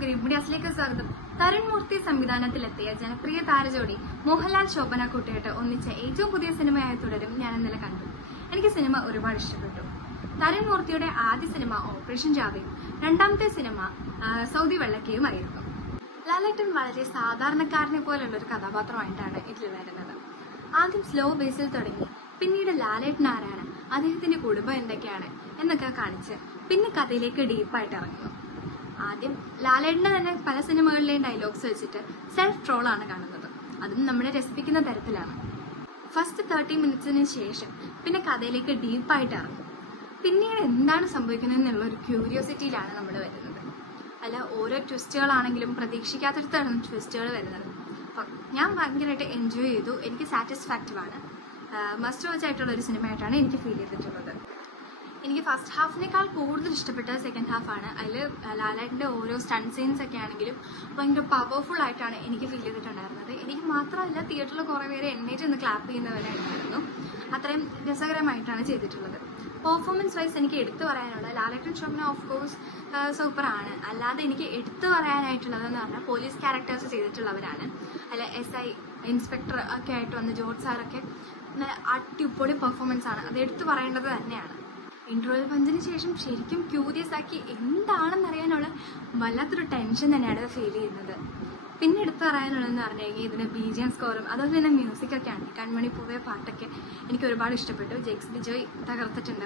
Green മീഡിയാസിലേക്ക് സ്വാഗതം. തരുൺ മൂർത്തി സംവിധാനത്തിലെത്തിയ ജനപ്രിയ താരജോഡി മോഹൻലാൽ ശോഭന കൂട്ടുകെട്ട് ഒന്നിച്ച ഏറ്റവും പുതിയ സിനിമയായി തുടരും ഞാൻ ഇന്നലെ കണ്ടു. എനിക്ക് സിനിമ ഒരുപാട് ഇഷ്ടപ്പെട്ടു. തരുൺ മൂർത്തിയുടെ ആദ്യ സിനിമ ഓപ്പറേഷൻ ജാവയും രണ്ടാമത്തെ സിനിമ സൗദി വെള്ളക്കയുമായിരുന്നു. ലാലേട്ടൻ വളരെ സാധാരണക്കാരനെ പോലുള്ള ഒരു കഥാപാത്രമായിട്ടാണ് ഇതിൽ വരുന്നത്. ആദ്യം സ്ലോ ബേസിൽ തുടങ്ങി പിന്നീട് ലാലേട്ടൻ ആരാണ്, അദ്ദേഹത്തിന്റെ കുടുംബം എന്തൊക്കെയാണ് എന്നൊക്കെ കാണിച്ച് പിന്നെ കഥയിലേക്ക് ഡീപ്പായിട്ട് ഇറങ്ങുന്നു. ആദ്യം ലാലേട്ടന്റെ തന്നെ പല സിനിമകളിലെയും ഡയലോഗ്സ് വെച്ചിട്ട് സെൽഫ് ട്രോളാണ് കാണുന്നത്. അതും നമ്മളെ രസിപ്പിക്കുന്ന തരത്തിലാണ്. ഫസ്റ്റ് 30 മിനിറ്റ്സിന് ശേഷം പിന്നെ കഥയിലേക്ക് ഡീപ്പായിട്ട് ഇറങ്ങും. പിന്നീട് എന്താണ് സംഭവിക്കുന്നത് എന്നുള്ള ഒരു ക്യൂരിയോസിറ്റിയിലാണ് നമ്മൾ വരുന്നത്. അല്ല, ഓരോ ട്വിസ്റ്റുകളാണെങ്കിലും പ്രതീക്ഷിക്കാത്തടത്താണ് ട്വിസ്റ്റുകൾ വരുന്നത്. അപ്പം ഞാൻ ഭയങ്കരമായിട്ട് എൻജോയ് ചെയ്തു. എനിക്ക് സാറ്റിസ്ഫാക്റ്റീവ് ആണ്. മസ്റ്റ് വാച്ച് ആയിട്ടുള്ള ഒരു സിനിമയായിട്ടാണ് എനിക്ക് ഫീൽ ചെയ്തിട്ടുള്ളത്. എനിക്ക് ഫസ്റ്റ് ഹാഫിനേക്കാൾ കൂടുതൽ ഇഷ്ടപ്പെട്ട സെക്കൻഡ് ഹാഫാണ്. അതിൽ ലാലേട്ടൻ്റെ ഓരോ സ്റ്റണ്ട് സീൻസ് ഒക്കെ ആണെങ്കിലും ഭയങ്കര പവർഫുൾ ആയിട്ടാണ് എനിക്ക് ഫീൽ ചെയ്തിട്ടുണ്ടായിരുന്നത്. എനിക്ക് മാത്രമല്ല, തിയേറ്ററിൽ കുറേ പേര് എണ്ണീറ്റ് ഒന്ന് ക്ലാപ്പ് ചെയ്യുന്നവരെ ഉണ്ടായിരുന്നു. അത്രയും രസകരമായിട്ടാണ് ചെയ്തിട്ടുള്ളത്. പെർഫോമൻസ് വൈസ് എനിക്ക് എടുത്തു പറയാനുള്ള ലാലേട്ടൻ ശോഭന ഓഫ് കോഴ്സ് സൂപ്പറാണ്. അല്ലാതെ എനിക്ക് എടുത്തു പറയാനായിട്ടുള്ളതെന്ന് പറഞ്ഞാൽ പോലീസ് ക്യാരക്ടേഴ്സ് ചെയ്തിട്ടുള്ളവരാണ്. അല്ല, SI ഇൻസ്പെക്ടർ ഒക്കെ ആയിട്ട് വന്ന് ജോർജ് സാറൊക്കെ നല്ല അടിപൊളി പെർഫോമൻസ് ആണ്. അത് എടുത്തു പറയേണ്ടത് തന്നെയാണ്. ഇന്റർവെൽ പഞ്ചിന് ശേഷം ശരിക്കും ക്യൂരിയസ് ആക്കി എന്താണെന്നറിയാനുള്ള വല്ലാത്തൊരു ടെൻഷൻ തന്നെയാണ് ഫീൽ ചെയ്യുന്നത്. പിന്നെ എടുത്തു പറയാനുള്ളതെന്ന് പറഞ്ഞു കഴിഞ്ഞാൽ ഇതിന് BGM സ്കോറും അതുപോലെ തന്നെ മ്യൂസിക്കൊക്കെയാണ്. കൺമണി പൂവേ പാട്ടൊക്കെ എനിക്ക് ഒരുപാട് ഇഷ്ടപ്പെട്ടു. ജെക്സ് ബിജോയ് തകർത്തിട്ടുണ്ട്.